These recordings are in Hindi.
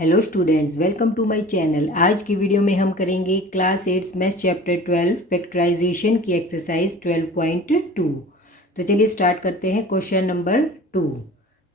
Hello students, welcome to my channel. आज की वीडियो में हम करेंगे क्लास 8 मैथ्स चैप्टर 12 फैक्टराइजेशन की एक्सरसाइज 12.2। तो चलिए स्टार्ट करते हैं। Question number 2,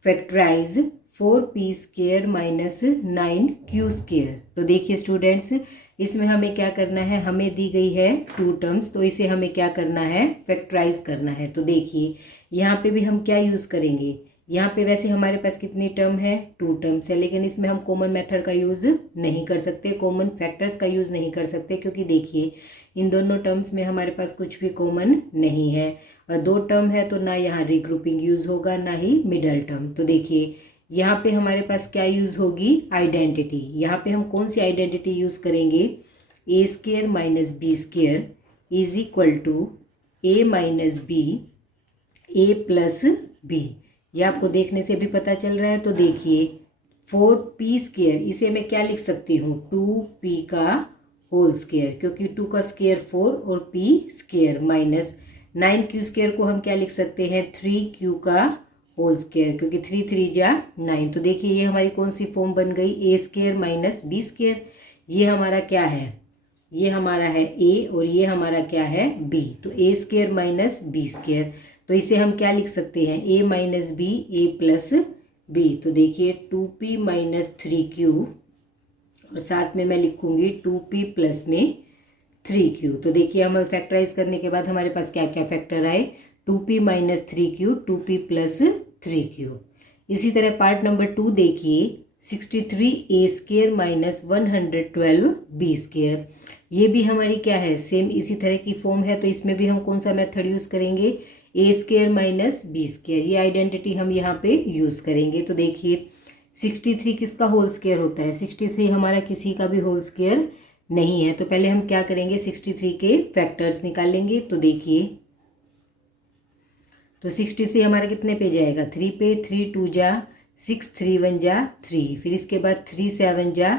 factorize 4p square minus 9q square. तो देखिए स्टूडेंट्स, इसमें हमें क्या करना है, हमें दी गई है 2 टर्म्स, तो इसे हमें क्या करना है, फैक्टराइज करना है। तो देखिए यहाँ पे भी हम क्या यूज़ करेंगे, यहाँ पे वैसे हमारे पास कितनी टर्म है, 2 टर्म्स है, लेकिन इसमें हम कॉमन मेथड का यूज़ नहीं कर सकते, कॉमन फैक्टर्स का यूज़ नहीं कर सकते, क्योंकि देखिए इन दोनों टर्म्स में हमारे पास कुछ भी कॉमन नहीं है। और 2 टर्म है तो ना यहाँ रीग्रुपिंग यूज़ होगा ना ही मिडल टर्म। तो देखिए यहाँ पे हमारे पास क्या यूज़ होगी, आइडेंटिटी। यहाँ पे हम कौन सी आइडेंटिटी यूज़ करेंगे, a square minus B square is equal to a minus B A plus b. ये आपको देखने से भी पता चल रहा है। तो देखिए 4p स्क्वायर, इसे मैं क्या लिख सकती हूँ, 2p का होल स्क्वायर, क्योंकि 2 का स्क्वायर 4 और p square minus 9q square को हम क्या लिख सकते हैं, 3q का होल स्क्वायर, क्योंकि 3 3 जा 9। तो देखिए ये हमारी कौन सी फॉर्म बन गई, ए स्क्वायर माइनस बी स्क्वायर। ये हमारा क्या है, ये हमारा है a और ये हमारा क्या है b। तो a square minus B square, तो इसे हम क्या लिख सकते हैं, a minus B A plus B. तो देखिए 2p माइनस 3q और साथ में मैं लिखूंगी 2p प्लस में 3q। तो देखिए हम फैक्टराइज करने के बाद हमारे पास क्या क्या फैक्टर आए, 2p minus 3q, 2p plus 3q। इसी तरह पार्ट नंबर 2 देखिए, 63a square minus 112 B square. ये भी हमारी क्या है, सेम इसी तरह की फॉर्म है। तो इसमें भी हम कौन सा मेथड यूज़ करेंगे, a square minus B square. ये आइडेंटिटी हम यहाँ पे यूज़ करेंगे। तो देखिए 63 किसका होल स्क्वायर होता है, 63 हमारा किसी का भी होल स्क्वायर नहीं है। तो पहले हम क्या करेंगे, 63 के फैक्टर्स निकालेंगे। तो देखिए तो 63 हमारा कितने पे जाएगा, 3 पे, 3 2 जा 6, 3 1 जा 3, फिर इसके बाद 3 7 जा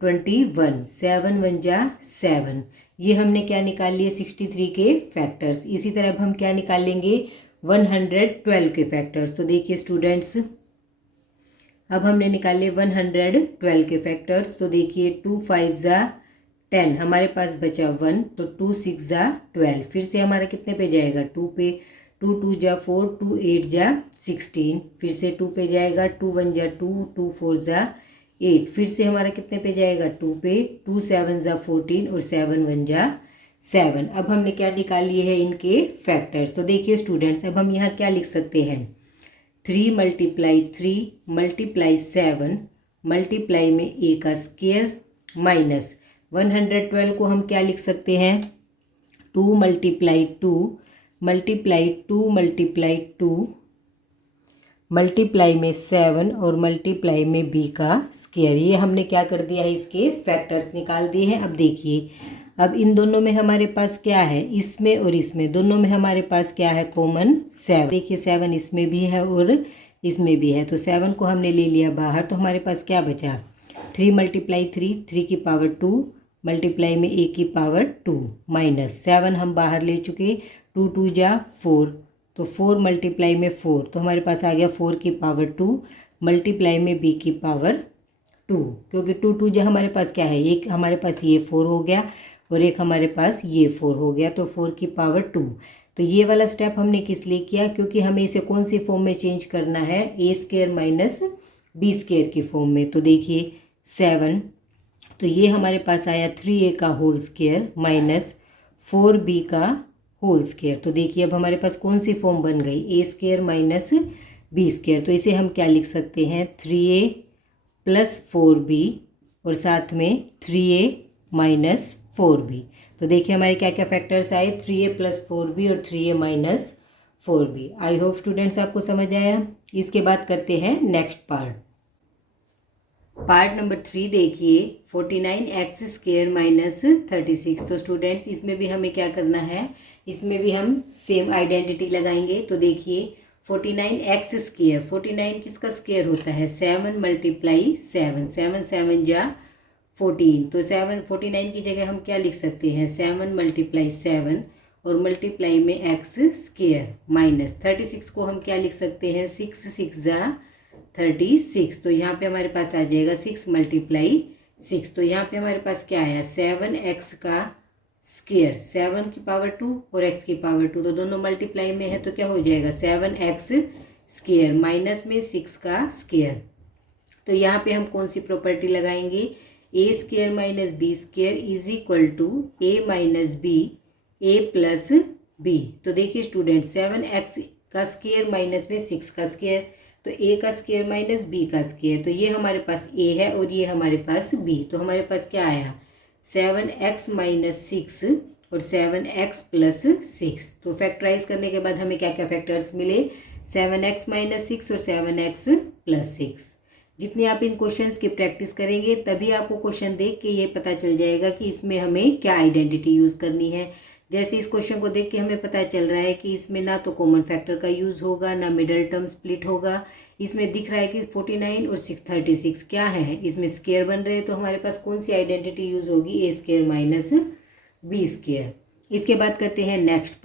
21, 7 1 जा 7। ये हमने क्या निकाल लिए, 63 के फैक्टर्स। इसी तरह अब हम क्या निकाल लेंगे, 112 के फैक्टर्स। तो देखिए स्टूडेंट्स, अब हमने निकाले 112 के फैक्टर्स। तो देखिए 2 5 जा 10, हमारे पास बचा 1, तो 2 6 जा 12, फिर से हमारा कितने पे जाएगा, 2 पे, 2 2 जा 4, 2 8 जा 16, फिर से 2 पे जाएगा, 2 1 जा 2, 2 4 जा 8, फिर से हमारा कितने पे जाएगा, 2 पे, 2 7 जा 14 और 7 1 जा 7। अब हमने क्या निकाल लिए हैं, इनके फैक्टर्स। तो देखिए स्टूडेंट्स, अब हम यहाँ क्या लिख सकते हैं, 3 मल्टीप्लाई 3 मल्टीप्लाई 7 मल्टीप्लाई में a का स्क्वायर माइनस 112 को हम क्या लिख सकते हैं, 2 मल्टीप्लाई 2 मल्टीप्लाई 2 मल्टीप्लाई 2 मल्टीप्लाई में 7 और मल्टीप्लाई में b का स्क्वायर। ये हमने क्या कर दिया है, इसके फैक्टर्स निकाल दिए हैं। अब देखिए, अब इन दोनों में हमारे पास क्या है, इसमें और इसमें दोनों में हमारे पास क्या है, कॉमन 7। देखिए 7 इसमें भी है और इसमें भी है, तो 7 को हमने ले लिया बाहर। तो हमारे पास क्या बचा, 3 मल्टीप्लाई 3, 3 की पावर 2 मल्टीप्लाई में a की पावर 2 माइनस 7 हम बाहर ले चुके, 2 2 जा 4, तो 4 मल्टीप्लाई में 4, तो हमारे पास आ गया 4 की पावर 2 मल्टीप्लाई में b की पावर 2, क्योंकि 2 2 जा हमारे पास क्या है, एक हमारे पास ये 4 हो गया और एक हमारे पास ये 4 हो गया, तो 4 की पावर 2। तो ये वाला स्टेप हमने किस लिए किया, क्योंकि हमें इसे कौन सी फॉर्म में चेंज करना है, a square minus B square की फॉर्म में। तो देखिए 7, तो ये हमारे पास आया 3a का होल स्क्वायर माइनस 4b का होल स्क्वायर। तो देखिए अब हमारे पास कौन सी फॉर्म बन गई, ए स्क्वायर माइनस बी स्क्वायर। तो इसे हम क्या लिख सकते हैं, 3a प्लस 4b और साथ में 3a माइनस 4b। तो देखिए हमारे क्या क्या फैक्टर्स आए, 3a प्लस 4b और 3a minus 4b। I hope students आपको समझ आया। इसके बाद करते हैं नेक्स्ट पार्ट नंबर 3 देखिए, 49x स्क्वायर माइनस 36। तो स्टूडेंट्स इसमें भी हमें क्या करना है, इसमें भी हम सेम आइडेंटिटी लगाएंगे। तो देखिए 49x स्क्वायर, 49 किसका स्क्वायर होता है, 7 मल्टीप्लाई 7, 7 7 जा 14, तो 7 49 की जगह हम क्या लिख सकते हैं, 7 मल्टीप्लाई 7 और मल्टीप्लाई में x स्क्वायर माइनस 36 को हम क्या लिख सकते हैं, 6 6 जा 36। तो यहाँ पे हमारे पास आ जाएगा 6 × 6। तो यहाँ पे हमारे पास क्या आया 7x का स्क्वायर, 7 की पावर 2 और x की पावर 2, तो दोनों मल्टीप्लाई में है तो क्या हो जाएगा 7x स्क्वायर माइनस में 6 का स्क्वायर। तो यहाँ पे हम कौन सी प्रॉपर्टी लगाएंगे, a square minus B square is equal to a minus B A plus B. तो देखिए स्टूडेंट 7x का स्क्वायर माइनस में 6 का स्क्वायर, तो a का स्क्वायर माइनस b का स्क्वायर, तो ये हमारे पास a है और ये हमारे पास b। तो हमारे पास क्या आया 7x माइनस 6 और 7x प्लस 6। तो फैक्टराइज करने के बाद हमें क्या क्या फैक्टर्स मिले 7x माइनस 6 और 7x प्लस 6। जितनी आप इन क्वेश्चंस की प्रैक्टिस करेंगे तभी आपको क्वेश्चन देख के ये पता चल जाएगा कि इसमें हमें क्या आइडेंटिटी यूज़ करनी है। जैसे इस क्वेश्चन को देख के हमें पता चल रहा है कि इसमें ना तो कॉमन फैक्टर का यूज़ होगा ना मिडल टर्म स्प्लिट होगा। इसमें दिख रहा है कि 49 और 36 क्या है, इसमें स्क्वायर बन रहे हैं, तो हमारे पास कौन सी आइडेंटिटी यूज़ होगी ए स्क्वायर माइनस बी स्क्वायर। इसके बाद करते हैं नेक्स्ट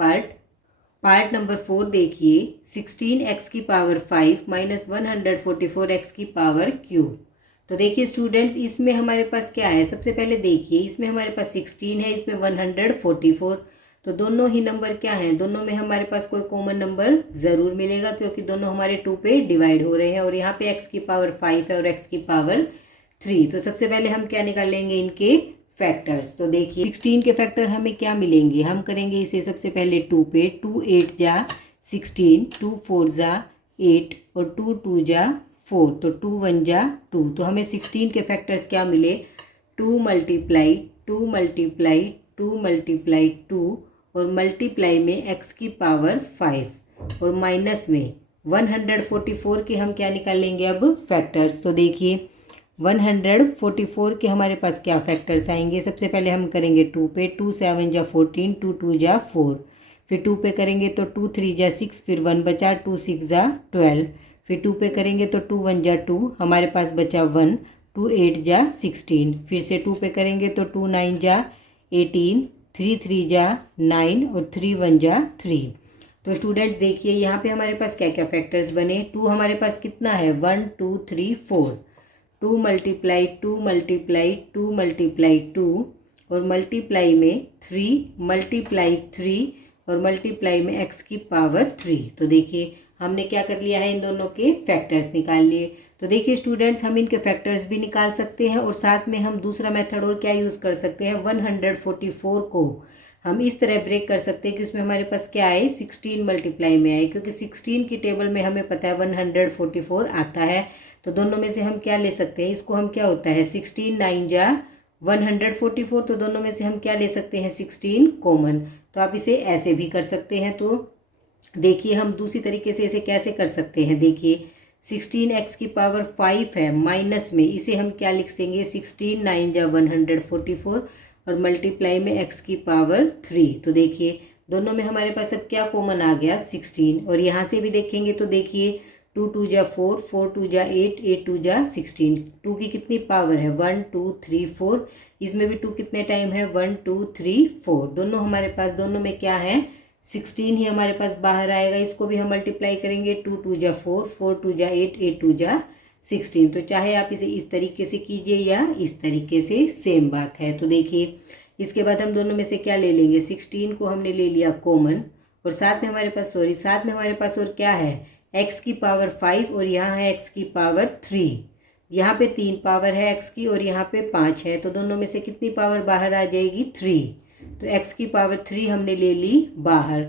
पार्ट नंबर 4। देखिए 16x की पावर 5 माइनस 144x की पावर क्यूब। तो देखिए स्टूडेंट्स इसमें हमारे पास क्या है, सबसे पहले देखिए इसमें हमारे पास 16 है, इसमें 144, तो दोनों ही नंबर क्या हैं, दोनों में हमारे पास कोई कॉमन नंबर ज़रूर मिलेगा क्योंकि दोनों हमारे 2 पे डिवाइड हो रहे हैं और यहाँ पे x की पावर 5 है और x की पावर 3। तो सबसे पहले हम क्या निकालेंगे इनके फैक्टर्स। तो देखिए 16 के फैक्टर हमें क्या मिलेंगे, हम करेंगे इसे सबसे पहले 2 पे, 2 8 जा 16, 2 4 जा 8 और 2 2 जा 4, तो 2 1 जा 2। तो हमें 16 के फैक्टर्स क्या मिले 2 मल्टीप्लाई 2 मल्टीप्लाई 2 मल्टीप्लाई 2 और मल्टीप्लाई में x की पावर 5 और माइनस में 144 के हम क्या निकालेंगे अब फैक्टर्स। तो देखिए 144 के हमारे पास क्या फैक्टर्स आएंगे, सबसे पहले हम करेंगे 2 पे, 2 7 जा 14, 2 2 जा 4, फिर 2 पे करेंगे तो 2 3 जा 6, फिर 1 बचा, 2 6 जा 12, फिर 2 पे करेंगे तो 2 1 जा 2, हमारे पास बचा 1, 2 8 जा 16, फिर से 2 पे करेंगे तो 2 9 जा 18, 3 3 जा 9 और 3 1 जा 3। तो स्टूडेंट्स देखिए यहाँ पे हमारे पास क्या क्या फैक्टर्स बने, 2 हमारे पास कितना है 1 2 3 4, 2 मल्टीप्लाई 2 मल्टीप्लाई 2 मल्टीप्लाई 2 और मल्टीप्लाई में 3 मल्टीप्लाई 3 और मल्टीप्लाई में x की पावर 3। तो देखिए हमने क्या कर लिया है, इन दोनों के फैक्टर्स निकाल लिए। तो देखिए स्टूडेंट्स हम इनके फैक्टर्स भी निकाल सकते हैं और साथ में हम दूसरा मेथड और क्या यूज़ कर सकते हैं, 144 को हम इस तरह ब्रेक कर सकते हैं कि उसमें हमारे पास क्या आए 16 मल्टीप्लाई में आए, क्योंकि 16 की टेबल में हमें पता है 144 आता है। तो दोनों में से हम क्या ले सकते हैं, इसको हम क्या होता है 16 9 जा 144, तो दोनों में से हम क्या ले सकते हैं 16 कॉमन। तो आप इसे ऐसे भी कर सकते हैं। तो देखिए हम दूसरी तरीके से इसे कैसे कर सकते हैं, देखिए 16x की पावर 5 है माइनस में, इसे हम क्या लिख देंगे 16 9 जा 144 और मल्टीप्लाई में x की पावर 3। तो देखिए दोनों में हमारे पास अब क्या कॉमन आ गया 16, और यहाँ से भी देखेंगे तो देखिए 2 2 जा 4, 4 2 जा 8, 8 2 जा 16, 2 की कितनी पावर है 1 2 3 4, इसमें भी 2 कितने टाइम है 1 2 3 4, दोनों हमारे पास दोनों में क्या है 16 ही हमारे पास बाहर आएगा। इसको भी हम मल्टीप्लाई करेंगे 2 2 जा 4, 4 2 जा 8, 8 2 जा 16। तो चाहे आप इसे इस तरीके से कीजिए या इस तरीके से, सेम बात है। तो देखिए इसके बाद हम दोनों में से क्या ले लेंगे, 16 को हमने ले लिया कॉमन और साथ में हमारे पास साथ में हमारे पास और क्या है x की पावर 5 और यहाँ है x की पावर 3, यहाँ पे 3 पावर है x की और यहाँ पे 5 है, तो दोनों में से कितनी पावर बाहर आ जाएगी 3। तो x की पावर 3 हमने ले ली बाहर।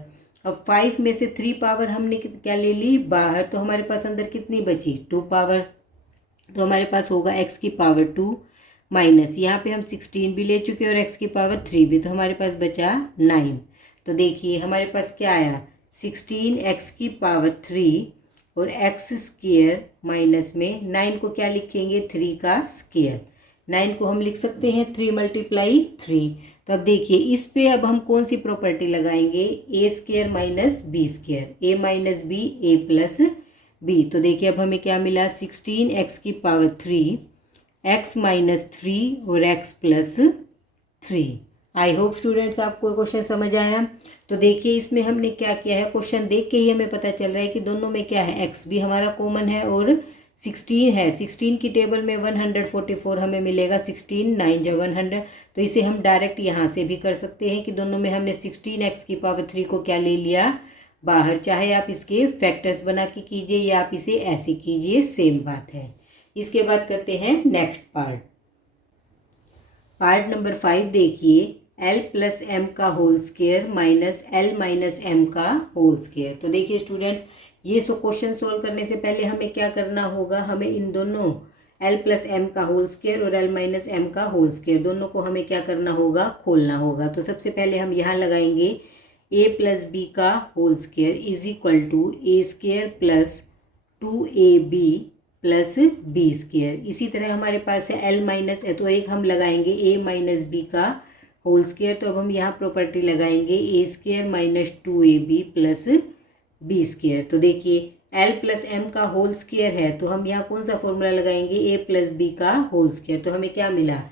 अब 5 में से 3 पावर हमने क्या ले ली बाहर, तो हमारे पास अंदर कितनी बची 2 पावर, तो हमारे पास होगा x की पावर 2 माइनस, यहाँ पे हम 16 भी ले चुके और x की पावर 3 भी, तो हमारे पास बचा 9। तो देखिए हमारे पास क्या आया 16x की पावर 3 और x स्क्वायर माइनस में 9 को क्या लिखेंगे 3 का स्क्वायर, 9 को हम लिख सकते हैं 3 मल्टीप्लाई 3। तो अब देखिए इस पे अब हम कौन सी प्रॉपर्टी लगाएंगे, a square minus B square, A minus B A plus B. तो देखिए अब हमें क्या मिला 16x की पावर 3, x माइनस 3 और x plus 3। I hope students आपको क्वेश्चन समझ आया। तो देखिए इसमें हमने क्या किया है, क्वेश्चन देख के ही हमें पता चल रहा है कि दोनों में क्या है x भी हमारा कॉमन है और 16 है, 16 की टेबल में 144 हमें मिलेगा, 16 9 जा 100। तो इसे हम डायरेक्ट यहाँ से भी कर सकते हैं कि दोनों में हमने 16x³ को क्या ले लिया, बाहर। चाहे आप इसके फैक्टर्स बना के कीजिए या आप इसे ऐसे कीजिए, सेम बात है। इसके बाद करते हैं नेक्स्ट पार्ट नंबर 5 देखिए, l+m का whole square minus l minus m का होल स्क्वायर। तो देखिए स्टूडेंट्स, ये क्वेश्चन सोल्व करने से पहले हमें क्या करना होगा, हमें इन दोनों l+m का होल स्क्वायर और l माइनस m का होल स्क्वायर दोनों को हमें क्या करना होगा, खोलना होगा। तो सबसे पहले हम यहाँ लगाएंगे a+b का whole square is equal to a² plus 2ab plus b²। इसी तरह हमारे पास है l माइनस, तो एक हम लगाएंगे a माइनस b का होल स्क्वायर। तो अब हम यहाँ प्रॉपर्टी लगाएंगे a² minus 2ab plus b²। तो देखिए l+m का होल स्क्वायर है, तो हम यहाँ कौन सा फॉर्मूला लगाएंगे, a+b का होल स्क्वायर। तो हमें क्या मिला,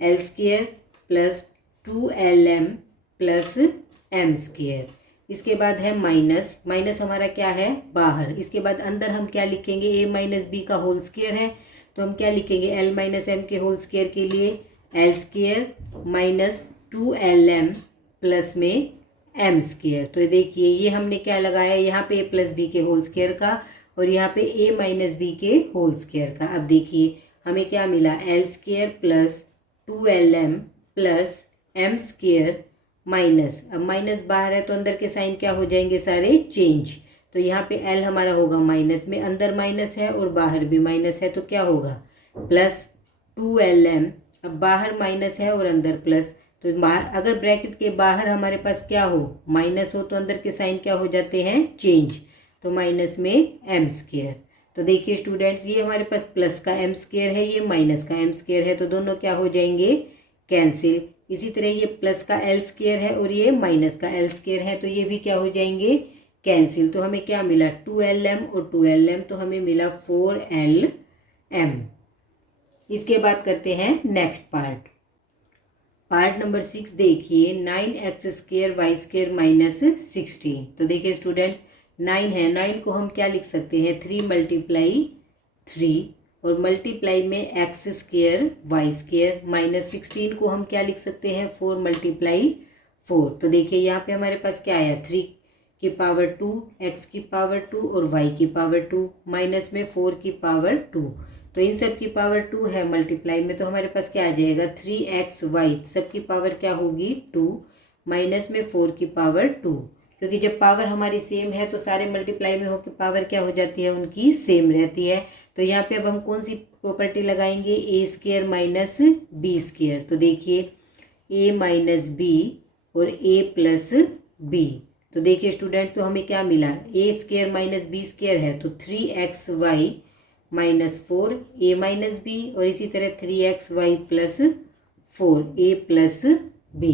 l² plus 2lm plus m²। इसके बाद है माइनस, माइनस हमारा क्या है, बाहर। इसके बाद अंदर हम क्या लिखेंगे, a माइनस b का होल स्क्वायर है, तो हम क्या लिखेंगे, l माइनस m के होल स्क्वायर के लिए l² माइनस 2lm प्लस में m²। तो देखिए ये हमने क्या लगाया, यहाँ पे a+b के होल स्क्वायर का और यहाँ पे a माइनस b के होल स्क्वायर का। अब देखिए हमें क्या मिला, l² plus 2lm plus m² minus, अब माइनस बाहर है तो अंदर के साइन क्या हो जाएंगे, सारे चेंज। तो यहाँ पे l हमारा होगा माइनस में, अंदर माइनस है और बाहर भी माइनस है, तो क्या होगा प्लस 2lm। अब बाहर माइनस है और अंदर प्लस, तो बाहर अगर ब्रैकेट के बाहर हमारे पास क्या हो, माइनस हो, तो अंदर के साइन क्या हो जाते हैं, चेंज। तो माइनस में m²। तो देखिए स्टूडेंट्स, ये हमारे पास प्लस का m² है, ये माइनस का m² है, तो दोनों क्या हो जाएंगे, कैंसिल। इसी तरह ये प्लस का l² है और ये माइनस का l² है, तो ये भी क्या हो जाएंगे, कैंसिल। तो हमें क्या मिला, 2lm और 2lm, तो हमें मिला 4lm। इसके बाद करते हैं नेक्स्ट पार्ट नंबर 6 देखिए, 9x² y² माइनस 16। तो देखिए स्टूडेंट्स, 9 है, 9 को हम क्या लिख सकते हैं, 3 मल्टीप्लाई 3 और मल्टीप्लाई में x² y² माइनस 16 को हम क्या लिख सकते हैं, 4 मल्टीप्लाई 4। तो देखिए यहाँ पे हमारे पास क्या आया, 3 की पावर 2, x की पावर 2 और y की पावर 2 माइनस में 4 की पावर 2। तो इन सब की पावर 2 है मल्टीप्लाई में, तो हमारे पास क्या आ जाएगा, 3xy सब की पावर क्या होगी, 2 माइनस में 4 की पावर 2। क्योंकि जब पावर हमारी सेम है तो सारे मल्टीप्लाई में होकर पावर क्या हो जाती है, उनकी सेम रहती है। तो यहाँ पे अब हम कौन सी प्रॉपर्टी लगाएंगे, a² माइनस b²। तो देखिए a माइनस b और a प्लस b। तो देखिए स्टूडेंट्स, तो हमें क्या मिला, a² माइनस b² है, तो 3xy minus 4 a minus b और इसी तरह 3xy plus 4 a plus b।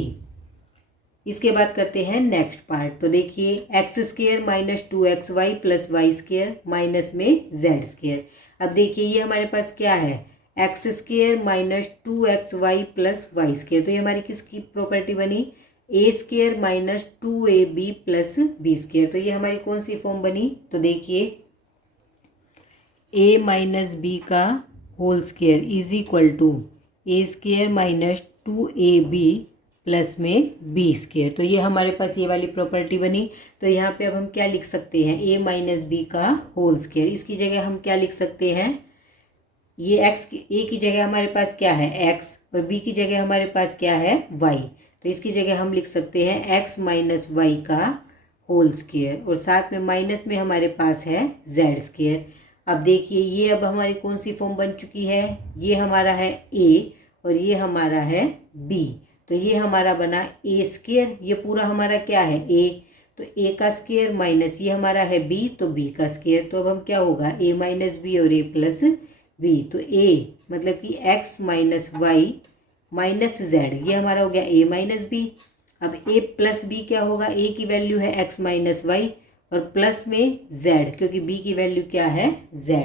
इसके बाद करते हैं नेक्स्ट पार्ट। तो देखिए x² minus 2xy plus y² minus में z²। अब देखिए ये हमारे पास क्या है, x² minus 2xy plus y²। तो ये हमारी किसकी प्रॉपर्टी बनी, a² minus 2ab plus b²। तो ये हमारी कौन सी फॉर्म बनी, तो देखिए a माइनस b का whole square is equal to a² minus 2ab plus में b²। तो ये हमारे पास ये वाली प्रॉपर्टी बनी। तो यहाँ पे अब हम क्या लिख सकते हैं, a माइनस b का होल स्क्वायर, इसकी जगह हम क्या लिख सकते हैं, ये a की जगह हमारे पास क्या है x और b की जगह हमारे पास क्या है y। तो इसकी जगह हम लिख सकते हैं x माइनस y का होल स्क्वायर और साथ में माइनस में हमारे पास है z²। अब देखिए ये अब हमारी कौन सी फॉर्म बन चुकी है, ये हमारा है a और ये हमारा है b। तो ये हमारा बना a², ये पूरा हमारा क्या है a, तो a का स्क्वायर माइनस ये हमारा है b, तो b का स्क्वायर। तो अब हम क्या होगा, a माइनस b और a प्लस b। तो a मतलब कि x minus y minus z, ये हमारा हो गया a माइनस b। अब a प्लस b क्या होगा, a की वैल्यू है x माइनस y और प्लस में z, क्योंकि b की वैल्यू क्या है z।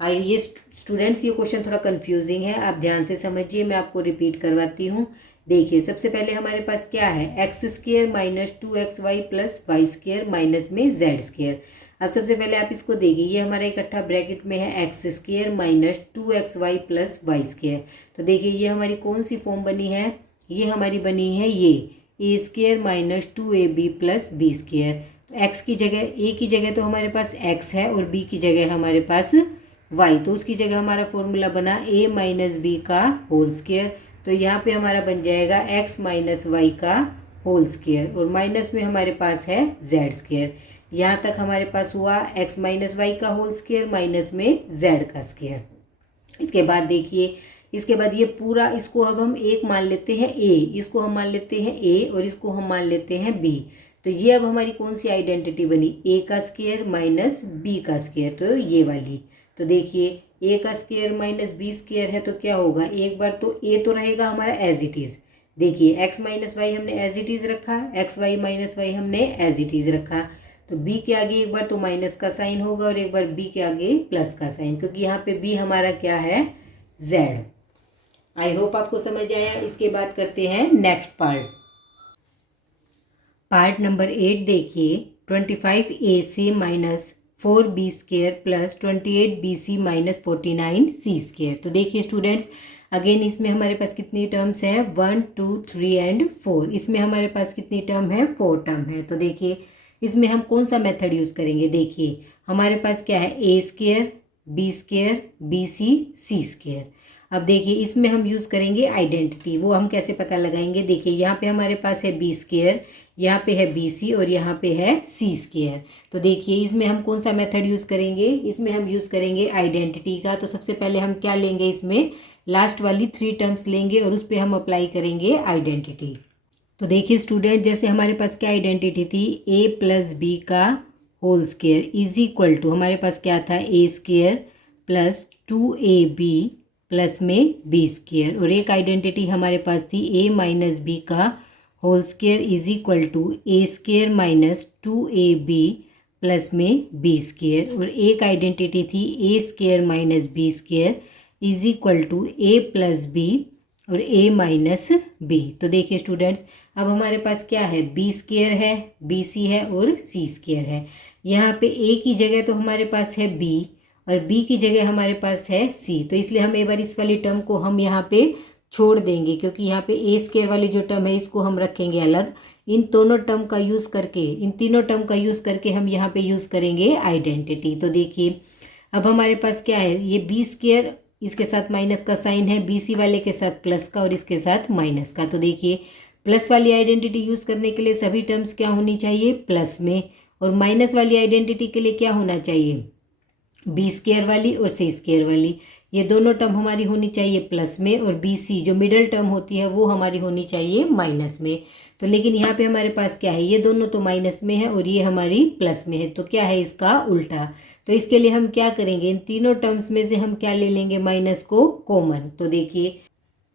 ये स्टूडेंट्स, ये क्वेश्चन थोड़ा कंफ्यूजिंग है, आप ध्यान से समझिए, मैं आपको रिपीट करवाती हूँ। देखिए सबसे पहले हमारे पास क्या है, x² minus 2xy plus y² minus में z²। अब सबसे पहले आप इसको देखिए, ये हमारा इकट्ठा ब्रैकेट में है X square minus 2xy plus Y square. तो देखिए ये हमारी कौन सी फॉर्म बनी है, ये हमारी बनी है ये a square minus 2ab plus b square. X की जगह, ए की जगह तो हमारे पास एक्स है और बी की जगह हमारे पास वाई, तो उसकी जगह हमारा फॉर्मूला बना ए माइनस बी का होल स्क्वायर। तो यहाँ पे हमारा बन जाएगा एक्स माइनस वाई का होल स्क्वायर और माइनस में हमारे पास है जेड स्क्वायर। यहाँ तक हमारे पास हुआ एक्स माइनस वाई का होल स्क्वायर माइनस में जेड का स्क्वायर। इसके बाद देखिए, इसके बाद ये पूरा, इसको अब हम एक मान लेते हैं ए, इसको हम मान लेते हैं ए और इसको हम मान लेते हैं बी। तो ये अब हमारी कौन सी आइडेंटिटी बनी, ए का स्क्वायर माइनस बी का स्क्वायर, तो ये वाली। तो देखिए ए का स्क्वायर माइनस बी स्क्वायर है तो क्या होगा, एक बार तो ए तो रहेगा हमारा एज इट इज़। देखिए एक्स माइनस वाई हमने एज इट इज़ रखा, एक्स वाई माइनस वाई हमने एज इट इज़ रखा। तो बी के आगे एक बार तो माइनस का साइन होगा और एक बार बी के आगे प्लस का साइन, क्योंकि यहाँ पे बी हमारा क्या है, जेड। आई होप आपको समझ आया। इसके बाद करते हैं नेक्स्ट पार्ट नंबर 8। देखिए 25ac minus 4b square plus 28bc minus 49c square. तो देखिए स्टूडेंट्स, अगेन इसमें हमारे पास कितनी टर्म्स हैं, 1 2 3 एंड 4। इसमें हमारे पास कितनी टर्म है, 4 टर्म है। तो देखिए इसमें हम कौन सा मेथड यूज़ करेंगे, देखिए हमारे पास क्या है, a square b square b c square. अब देखिए इसमें हम यूज़ करेंगे आइडेंटिटी, वो हम कैसे पता लगाएंगे, देखिए यहाँ पे हमारे पास है बी स्क्वायर, यहाँ पे है बी सी और यहाँ पे है सी स्क्वायर। तो देखिए इसमें हम कौन सा मेथड यूज़ करेंगे, इसमें हम यूज़ करेंगे आइडेंटिटी का। तो सबसे पहले हम क्या लेंगे, इसमें लास्ट वाली 3 टर्म्स लेंगे और उस पर हम अप्लाई करेंगे आइडेंटिटी। तो देखिए स्टूडेंट, जैसे हमारे पास क्या आइडेंटिटी थी, ए प्लस बी का whole square is equal to, हमारे पास क्या था, a square plus 2ab plus में बी स्क्वायर। और एक आइडेंटिटी हमारे पास थी ए माइनस बी का whole square is equal to a square minus 2ab plus में बी स्क्वायर। और एक आइडेंटिटी थी a square minus B square is equal to a plus b और ए माइनस बी। तो देखिए स्टूडेंट्स, अब हमारे पास क्या है, बी स्क्वायर है, बी सी है और सी स्क्वायर है। यहाँ पे ए की जगह तो हमारे पास है बी और बी की जगह हमारे पास है सी। तो इसलिए हम एक बार इस वाली टर्म को हम यहाँ पे छोड़ देंगे, क्योंकि यहाँ पे ए स्क्वायर वाली जो टर्म है इसको हम रखेंगे अलग। इन दोनों टर्म का यूज़ करके, इन तीनों टर्म का यूज़ करके हम यहाँ पे यूज़ करेंगे आइडेंटिटी। तो देखिए अब हमारे पास क्या है, ये बी स्क्वायर, इसके साथ माइनस का साइन है, बी सी वाले के साथ प्लस का और इसके साथ माइनस का। तो देखिए प्लस वाली आइडेंटिटी यूज़ करने के लिए सभी टर्म्स क्या होनी चाहिए, प्लस में, और माइनस वाली आइडेंटिटी के लिए क्या होना चाहिए, बी स्क्वायर वाली और सी स्क्वायर वाली। ये दोनों टर्म हमारी होनी चाहिए प्लस में और बी सी जो मिडल टर्म होती है वो हमारी होनी चाहिए माइनस में। तो लेकिन यहाँ पे हमारे पास क्या है, ये दोनों तो माइनस में है और ये हमारी प्लस में है, तो क्या है इसका उल्टा। तो इसके लिए हम क्या करेंगे, इन तीनों टर्म्स में से हम क्या ले लेंगे, माइनस को कॉमन। तो देखिए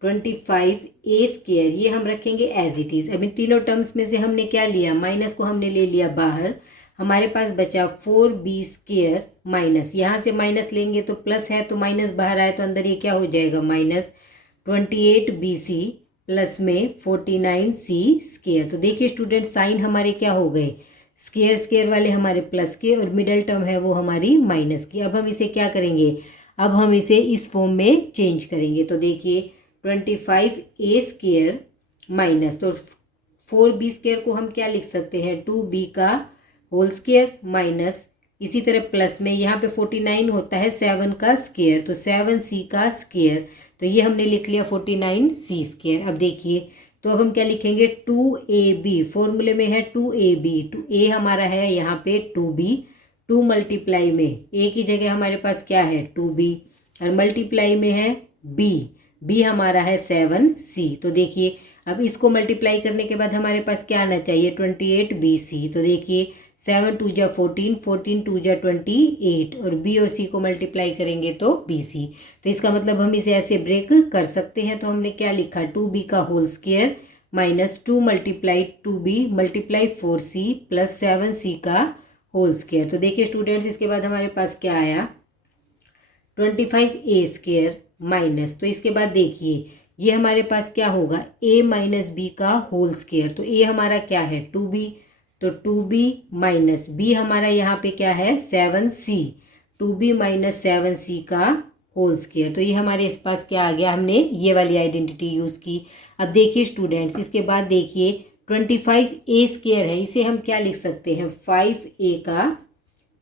25a स्क्वायर ये हम रखेंगे एज इट इज़। अब इन तीनों टर्म्स में से हमने क्या लिया, माइनस को हमने ले लिया बाहर, हमारे पास बचा 4b स्क्वायर माइनस, यहाँ से माइनस लेंगे तो प्लस है, तो माइनस बाहर आए तो अंदर ये क्या हो जाएगा, माइनस 28bc प्लस में 49c स्क्वायर। तो देखिए स्टूडेंट, साइन हमारे क्या हो गए, स्क्वायर स्क्वायर वाले हमारे प्लस के और मिडल टर्म है वो हमारी माइनस की। अब हम इसे क्या करेंगे, अब हम इसे इस फॉर्म में चेंज करेंगे। तो देखिए 25a स्क्वायर माइनस, तो 4b स्क्वायर को हम क्या लिख सकते हैं, 2b का होल स्क्वायर माइनस, इसी तरह प्लस में यहाँ पे 49 होता है 7 का स्क्वायर, तो 7c का स्क्वायर। तो ये हमने लिख लिया 49c स्क्वायर। अब देखिए, तो अब हम क्या लिखेंगे, 2ab, फॉर्मूले में है 2ab, टू ए हमारा है यहाँ पे 2b, 2 मल्टीप्लाई में ए की जगह हमारे पास क्या है 2b और मल्टीप्लाई में है b हमारा है 7c। तो देखिए अब इसको मल्टीप्लाई करने के बाद हमारे पास क्या आना चाहिए, 28bc। तो देखिए 7 2 जा 14, 14 2 जा 28 और b और c को मल्टीप्लाई करेंगे तो bc। तो इसका मतलब हम इसे ऐसे ब्रेक कर सकते हैं। तो हमने क्या लिखा, 2b का whole square minus 2 multiply 2b multiply 4c plus 7c का होल स्क्वायर। तो देखिए स्टूडेंट्स, इसके बाद हमारे पास क्या आया, 25a स्क्वायर माइनस, तो इसके बाद देखिए ये हमारे पास क्या होगा, a माइनस बी का होल स्क्वायर। तो a हमारा क्या है 2b, तो 2b माइनस बी हमारा यहाँ पे क्या है 7c, 2b माइनस 7c का होल स्क्वायर। तो ये हमारे इस पास क्या आ गया, हमने ये वाली आइडेंटिटी यूज़ की। अब देखिए स्टूडेंट्स, इसके बाद देखिए 25a स्क्वायर है, इसे हम क्या लिख सकते हैं 5a का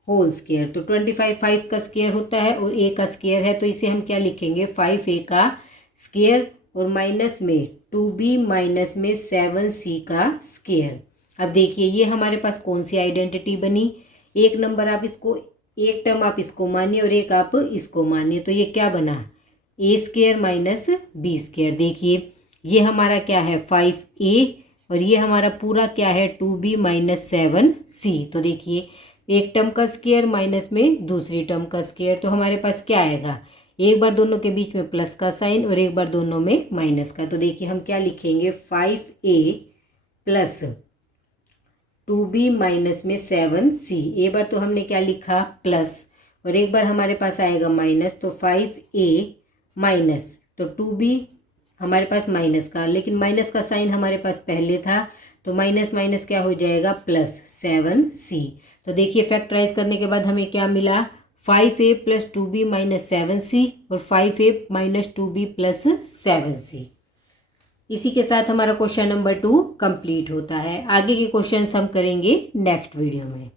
होल स्क्वायर। तो 25 5 का स्क्वायर होता है और a का स्क्वायर है, तो इसे हम क्या लिखेंगे 5a का स्क्वायर और माइनस में 2b माइनस में 7c का स्क्वायर। अब देखिए ये हमारे पास कौन सी आइडेंटिटी बनी, एक नंबर आप इसको, एक टर्म आप इसको मानिए और एक आप इसको मानिए, तो ये क्या बना a square minus b square. देखिए ये हमारा क्या है 5a और ये हमारा पूरा क्या है 2b माइनस 7c। तो देखिए एक टर्म का स्क्वायर माइनस में दूसरी टर्म का स्क्वायर, तो हमारे पास क्या आएगा, एक बार दोनों के बीच में प्लस का साइन और एक बार दोनों में माइनस का। तो देखिए हम क्या लिखेंगे 5a प्लस 2b माइनस में 7c। एक बार तो हमने क्या लिखा प्लस और एक बार हमारे पास आएगा माइनस, तो 5a माइनस, तो 2b हमारे पास माइनस का, लेकिन माइनस का साइन हमारे पास पहले था, तो माइनस माइनस क्या हो जाएगा प्लस 7c। तो देखिए फैक्टराइज करने के बाद हमें क्या मिला 5a plus 2b minus 7c और 5a minus 2b plus 7c। इसी के साथ हमारा क्वेश्चन नंबर 2 कंप्लीट होता है। आगे के क्वेश्चंस हम करेंगे नेक्स्ट वीडियो में।